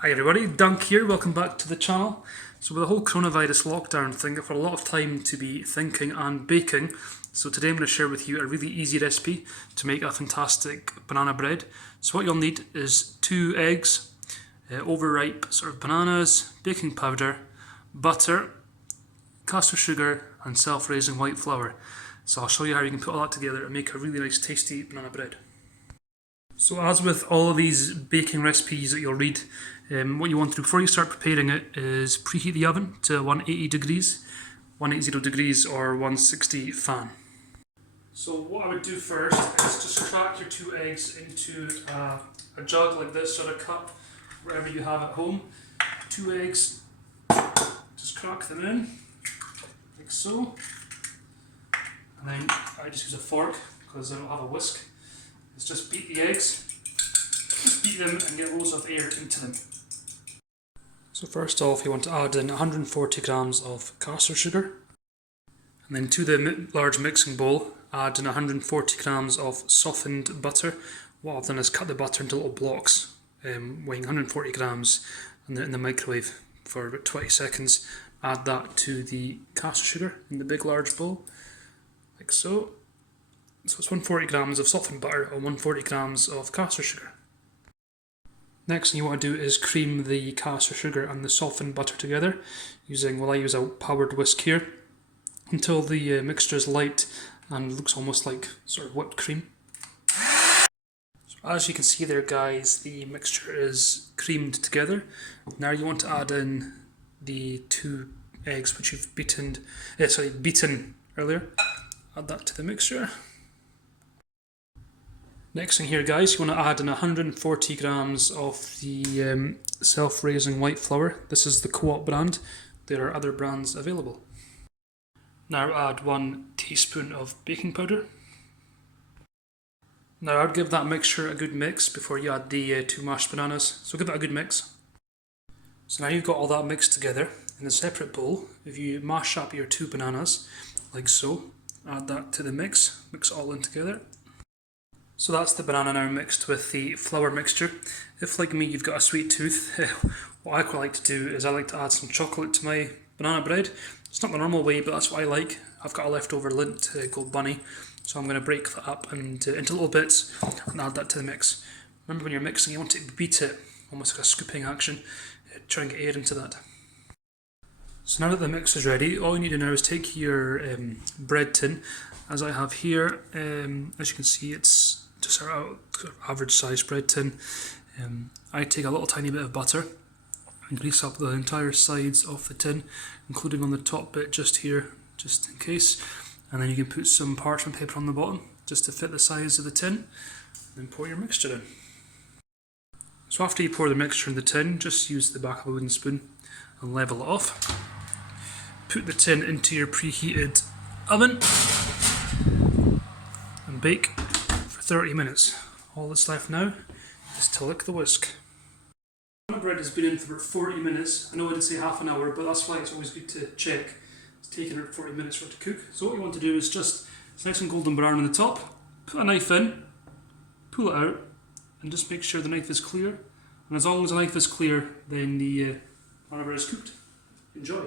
Hi everybody, Dunk here, welcome back to the channel. So with the whole coronavirus lockdown thing, I've got a lot of time to be thinking and baking. So today I'm going to share with you a really easy recipe to make a fantastic banana bread. So what you'll need is 2 eggs, overripe sort of bananas, baking powder, butter, caster sugar and self-raising white flour. So I'll show you how you can put all that together and make a really nice tasty banana bread. So as with all of these baking recipes that you'll read, what you want to do before you start preparing it is preheat the oven to 180 degrees, 180 degrees or 160 fan. So what I would do first is just crack your 2 eggs into a jug like this or a cup, wherever you have at home. 2 eggs, just crack them in, like so. And then I just use a fork because I don't have a whisk. Let's just beat the eggs, just beat them and get loads of air into them. So first off you want to add in 140 grams of caster sugar, and then to the large mixing bowl add in 140 grams of softened butter. What I've done is cut the butter into little blocks, weighing 140 grams, and then in the microwave for about 20 seconds. Add that to the caster sugar in the big large bowl, like so. So it's 140 grams of softened butter and 140 grams of caster sugar. Next thing you want to do is cream the caster sugar and the softened butter together using, well, I use a powered whisk here, until the mixture is light and looks almost like sort of whipped cream. So as you can see there guys, the mixture is creamed together. Now you want to add in the 2 eggs which you've beaten earlier. Add that to the mixture. Next thing here guys, you want to add in 140 grams of the self-raising white flour. This is the Co-op brand. There are other brands available. Now add 1 teaspoon of baking powder. Now I'd give that mixture a good mix before you add the 2 mashed bananas. So give it a good mix. So now you've got all that mixed together in a separate bowl. If you mash up your 2 bananas, like so, add that to the mix it all in together. So that's the banana now mixed with the flour mixture. If like me you've got a sweet tooth, what I quite like to do is I like to add some chocolate to my banana bread. It's not the normal way, but that's what I like. I've got a leftover lint called Bunny, so I'm going to break that up into little bits and add that to the mix. Remember when you're mixing you want to beat it, almost like a scooping action, try and get air into that. So now that the mix is ready, all you need to now is take your bread tin, as I have here. As you can see, it's just our sort of average size bread tin. I take a little tiny bit of butter and grease up the entire sides of the tin, including on the top bit just here, just in case. And then you can put some parchment paper on the bottom, just to fit the size of the tin, and then pour your mixture in. So after you pour the mixture in the tin, just use the back of a wooden spoon and level it off. Put the tin into your preheated oven and bake for 30 minutes. All that's left now is to lick the whisk. My bread has been in for about 40 minutes. I know I did say half an hour, but that's why it's always good to check. It's taken about 40 minutes for it to cook. So what you want to do is it's nice and golden brown on the top. Put a knife in, pull it out, and just make sure the knife is clear. And as long as the knife is clear, then the banana bread is cooked. Enjoy.